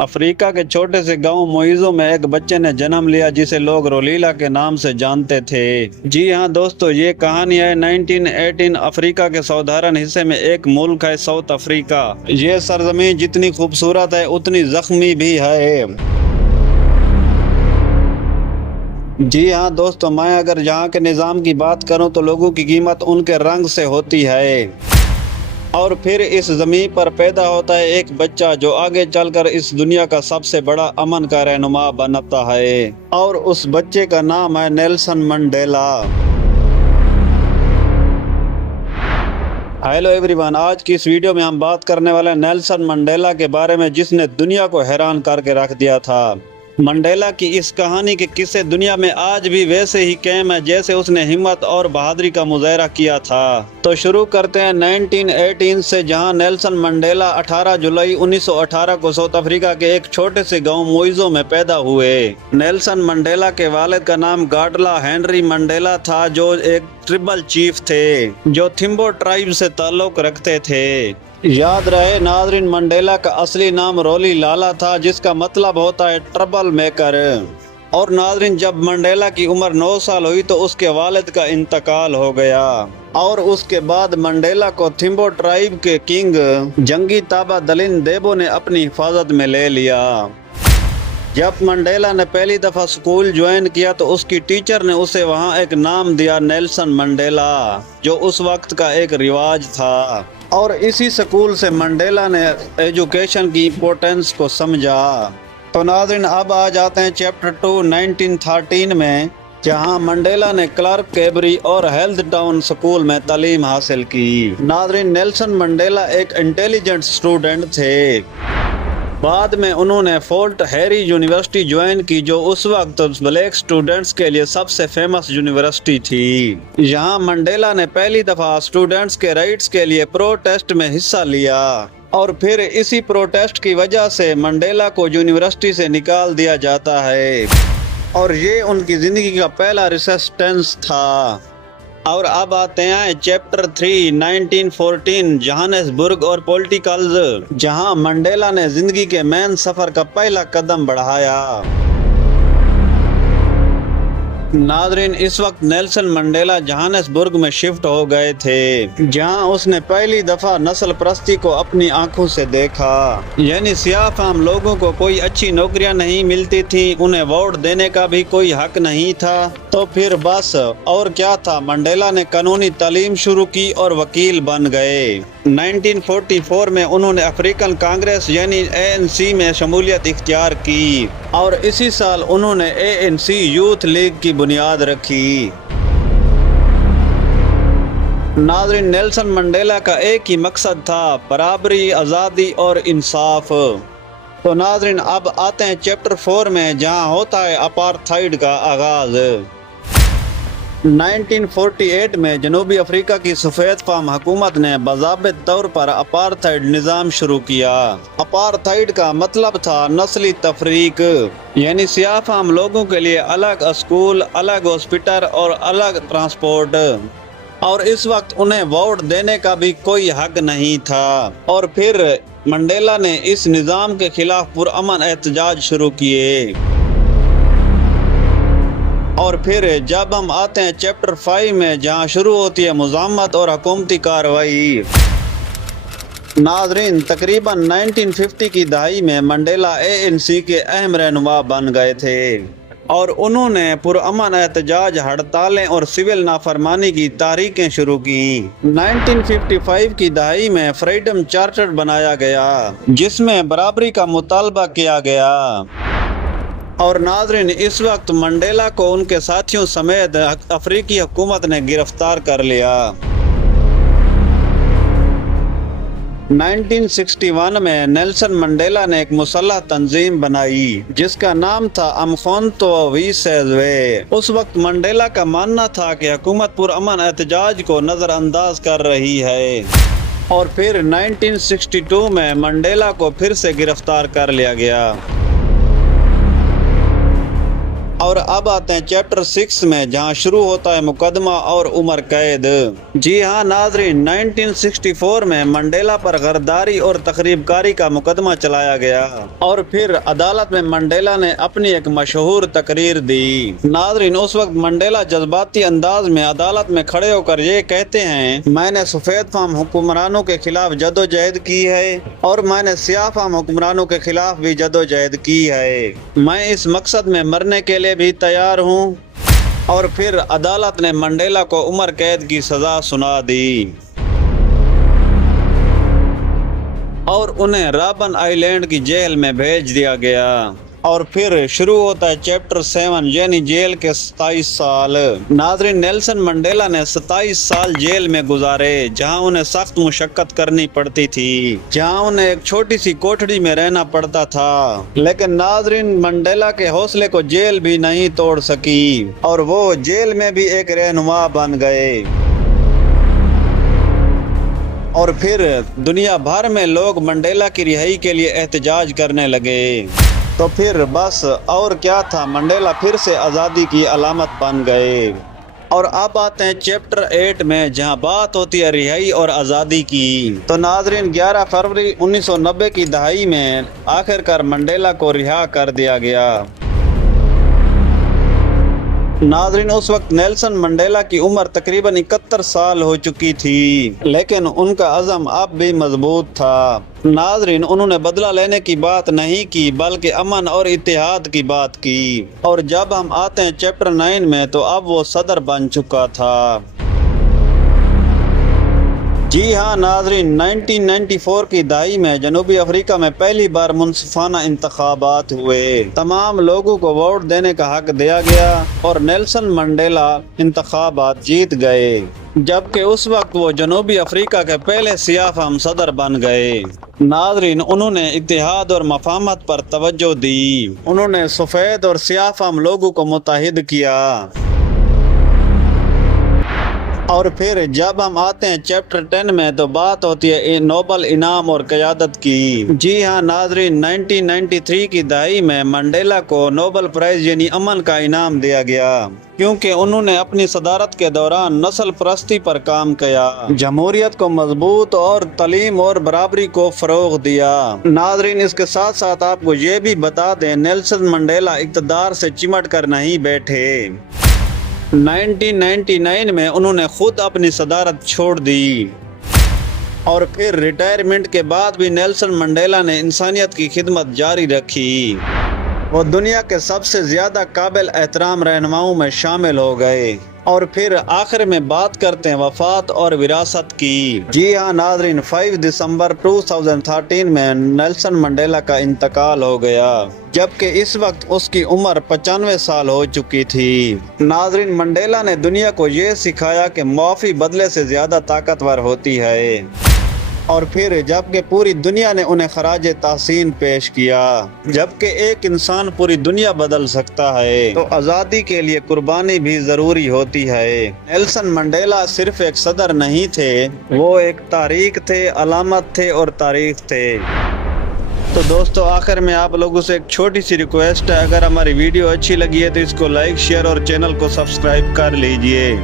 Africa के छोटे से गांव मोइज़ो में एक बच्चे ने जन्म लिया जिसे लोग रोलीला के नाम से जानते थे। जी हाँ दोस्तों, ये कहानी है 1918 अफ्रीका के साधारण हिस्से में एक मुल्क है साउथ अफ्रीका। ये सरजमीन जितनी खूबसूरत है उतनी जख्मी भी है। जी हाँ दोस्तों, मैं अगर यहाँ के निज़ाम की बात करूँ तो लोगों की कीमत उनके रंग से होती है। और फिर इस ज़मीन पर पैदा होता है एक बच्चा जो आगे चलकर इस दुनिया का सबसे बड़ा अमन का रहनुमा बनता है, और उस बच्चे का नाम है नेल्सन मंडेला। हेलो एवरीवन, आज की इस वीडियो में हम बात करने वाले हैं नेल्सन मंडेला के बारे में, जिसने दुनिया को हैरान करके रख दिया था। मंडेला की इस कहानी के किस्से दुनिया में आज भी वैसे ही कायम है जैसे उसने हिम्मत और बहादुरी का मुजाहरा किया था। तो शुरू करते हैं 1918 से, जहां नेल्सन मंडेला 18 जुलाई 1918 को साउथ अफ्रीका के एक छोटे से गांव मोइज़ो में पैदा हुए। नेल्सन मंडेला के वालिद का नाम गाडला हेनरी मंडेला था, जो एक ट्रिबल चीफ थे जो थिम्बो ट्राइब से ताल्लुक रखते थे। याद रहे नाजरीन, मंडेला का असली नाम रोली लाला था, जिसका मतलब होता है ट्रबल मेकर। और नाजरीन, जब मंडेला की उम्र 9 साल हुई तो उसके वालिद का इंतकाल हो गया, और उसके बाद मंडेला को थिम्बो ट्राइब के किंग जंगी ताबा दलिन देबो ने अपनी हिफाजत में ले लिया। जब मंडेला ने पहली दफा स्कूल ज्वाइन किया तो उसकी टीचर ने उसे वहां एक नाम दिया, नेल्सन मंडेला, जो उस वक्त का एक रिवाज था। और इसी स्कूल से मंडेला ने एजुकेशन की इम्पोर्टेंस को समझा। तो नाज़रीन, अब आ जाते हैं चैप्टर 2 1913 में, जहां मंडेला ने क्लार्क कैबरी और हेल्थ टाउन स्कूल में तालीम हासिल की। नाज़रीन, नेल्सन मंडेला एक इंटेलिजेंट स्टूडेंट थे। बाद में उन्होंने फोर्ट हैरी यूनिवर्सिटी ज्वाइन की, जो उस वक्त ब्लैक स्टूडेंट्स के लिए सबसे फेमस यूनिवर्सिटी थी। यहाँ मंडेला ने पहली दफा स्टूडेंट्स के राइट्स के लिए प्रोटेस्ट में हिस्सा लिया, और फिर इसी प्रोटेस्ट की वजह से मंडेला को यूनिवर्सिटी से निकाल दिया जाता है, और ये उनकी जिंदगी का पहला रेसिस्टेंस था। और अब आते हैं चैप्टर 3 1914 जोहानिसबर्ग और पॉलिटिकल्स, जहां मंडेला ने जिंदगी के मेन सफर का पहला कदम बढ़ाया। नाजरीन, इस वक्त नेल्सन मंडेला जोहानिसबर्ग में शिफ्ट हो गए थे, जहां उसने पहली दफा नस्ल परस्ती को अपनी आंखों से देखा। यानी सियाह फाम लोगों को कोई अच्छी नौकरियां नहीं मिलती थी, उन्हें वोट देने का भी कोई हक नहीं था। तो फिर बस और क्या था, मंडेला ने कानूनी तालीम शुरू की और वकील बन गए। 1944 में उन्होंने अफ्रीकन कांग्रेस यानी ANC में शमूलियत इख्तियार की, और इसी साल उन्होंने ANC यूथ लीग की बुनियाद रखी। नाज़रीन, नेल्सन मंडेला का एक ही मकसद था, बराबरी, आज़ादी और इंसाफ। तो नाज़रीन, अब आते हैं चैप्टर 4 में, जहां होता है अपार्थाइड का आगाज। 1948 में जनूबी अफ्रीका की सफ़ेद फाम हुकूमत ने बाज़ाबित तौर पर अपार्थाइड निज़ाम शुरू किया। अपार्थाइड का मतलब था नस्ली तफरीक, यानी सियाह फाम लोगों के लिए अलग स्कूल, अलग हॉस्पिटल और अलग ट्रांसपोर्ट, और इस वक्त उन्हें वोट देने का भी कोई हक नहीं था। और फिर मंडेला ने इस निज़ाम के खिलाफ पुरअमन एहतजाज शुरू किए। और फिर जब हम आते हैं चैप्टर 5 में, जहां शुरू होती है मुज़ाहमत और हुकूमती कार्रवाई। नाजरीन, तकरीबन 1950 की दहाई में मंडेला ANC के अहम रहनुमा बन गए थे, और उन्होंने पुरअमन एहतजाज, हड़तालें और सिविल नाफरमानी की तहरीकें शुरू की। 1955 की दहाई में फ्रीडम चार्टर बनाया गया, जिसमें बराबरी का मुतालबा किया गया। और नाजरीन, इस वक्त मंडेला को उनके साथियों समेत अफ्रीकी हुकूमत ने गिरफ्तार कर लिया। 1961 में नेल्सन मंडेला ने एक मुसल्लह तंजीम बनाई, जिसका नाम था अमखोंतो वीसेज़वे। उस वक्त मंडेला का मानना था कि हुकूमत पुरअमन एहतजाज को नज़रअंदाज कर रही है, और फिर 1962 में मंडेला को फिर से गिरफ्तार कर लिया गया। और अब आते हैं चैप्टर 6 में, जहां शुरू होता है मुकदमा और उम्र कैद। जी हाँ नाजरीन, 1964 में मंडेला पर गद्दारी और तकरीबकारी का मुकदमा चलाया गया और फिर अदालत में मंडेला ने अपनी एक मशहूर तकरीर दी। नाजरीन, उस वक्त मंडेला जज्बाती अंदाज में अदालत में खड़े होकर ये कहते हैं, मैंने सफेद फाम हुक्मरानों के खिलाफ जदोजहद की है और मैंने स्याह फाम हुक्मरानों के खिलाफ भी जदोजहद की है। मैं इस मकसद में मरने के लिए भी तैयार हूँ। और फिर अदालत ने मंडेला को उम्र कैद की सजा सुना दी और उन्हें रॉबन आइलैंड की जेल में भेज दिया गया। और फिर शुरू होता है चैप्टर 7 यानी जेल के 27 साल। नाज़रीन, नेल्सन मंडेला ने 27 साल जेल में गुजारे, जहां उन्हें सख्त मुशक्कत करनी पड़ती थी, जहां उन्हें एक छोटी सी कोठरी में रहना पड़ता था। लेकिन नाज़रीन, मंडेला के हौसले को जेल भी नहीं तोड़ सकी और वो जेल में भी एक रहनुमा बन गए। और फिर दुनिया भर में लोग मंडेला की रिहाई के लिए एहतजाज करने लगे। तो फिर बस और क्या था, मंडेला फिर से आज़ादी की अलामत बन गए। और अब आते हैं चैप्टर 8 में, जहां बात होती है रिहाई और आज़ादी की। तो नाजरीन, 11 फरवरी 1990 की दहाई में आखिरकार मंडेला को रिहा कर दिया गया। नाजरीन, उस वक्त नेल्सन मंडेला की उम्र तकरीबन 71 साल हो चुकी थी, लेकिन उनका अज़म अब भी मजबूत था। नाजरीन, उन्होंने बदला लेने की बात नहीं की, बल्कि अमन और इत्तेहाद की बात की। और जब हम आते हैं चैप्टर 9 में, तो अब वो सदर बन चुका था। जी हाँ नाजरीन, 1994 की दहाई में जनूबी अफ्रीका में पहली बार मुनसिफाना इंतखाबात हुए। तमाम लोगों को वोट देने का हक दिया गया और नेल्सन मंडेला इंतखाबात जीत गए, जबकि उस वक्त वो जनूबी अफ्रीका के पहले सियाह फाम सदर बन गए। नाजरीन, उन्होंने इत्तेहाद और मफाहमत पर तवज्जो दी। उन्होंने सफ़ेद और सियाह फाम लोगों को मुत्तहिद किया। और फिर जब हम आते हैं चैप्टर 10 में, तो बात होती है नोबल इनाम और क़यादत की। जी हाँ नाजरीन, 1993 की दहाई में मंडेला को नोबल प्राइज़ यानी अमन का इनाम दिया गया, क्योंकि उन्होंने अपनी सदारत के दौरान नस्ल परस्ती पर काम किया, जमहूरियत को मजबूत और तलीम और बराबरी को फ़रोग़ दिया। नाजरीन, इसके साथ साथ आपको ये भी बता दें, नेल्सन मंडेला इक़्तिदार से चिमट कर नहीं बैठे। 1999 में उन्होंने खुद अपनी सदारत छोड़ दी और फिर रिटायरमेंट के बाद भी नेल्सन मंडेला ने इंसानियत की खिदमत जारी रखी। वो दुनिया के सबसे ज़्यादा काबिल एहतराम रहनुमाओं में शामिल हो गए। और फिर आखिर में बात करते हैं वफात और विरासत की। जी हाँ नाजरीन, 5 दिसंबर 2013 में नेल्सन मंडेला का इंतकाल हो गया, जबकि इस वक्त उसकी उम्र 95 साल हो चुकी थी। नाजरीन, मंडेला ने दुनिया को ये सिखाया कि माफ़ी बदले से ज़्यादा ताकतवर होती है। और फिर जबकि पूरी दुनिया ने उन्हें खराज तहसीन पेश किया, जबकि एक इंसान पूरी दुनिया बदल सकता है, तो आज़ादी के लिए कुर्बानी भी ज़रूरी होती है। नेल्सन मंडेला सिर्फ एक सदर नहीं थे, वो एक तारीख थे, अलामत थे और तारीख थे। तो दोस्तों, आखिर में आप लोगों से एक छोटी सी रिक्वेस्ट है, अगर हमारी वीडियो अच्छी लगी है तो इसको लाइक, शेयर और चैनल को सब्सक्राइब कर लीजिए।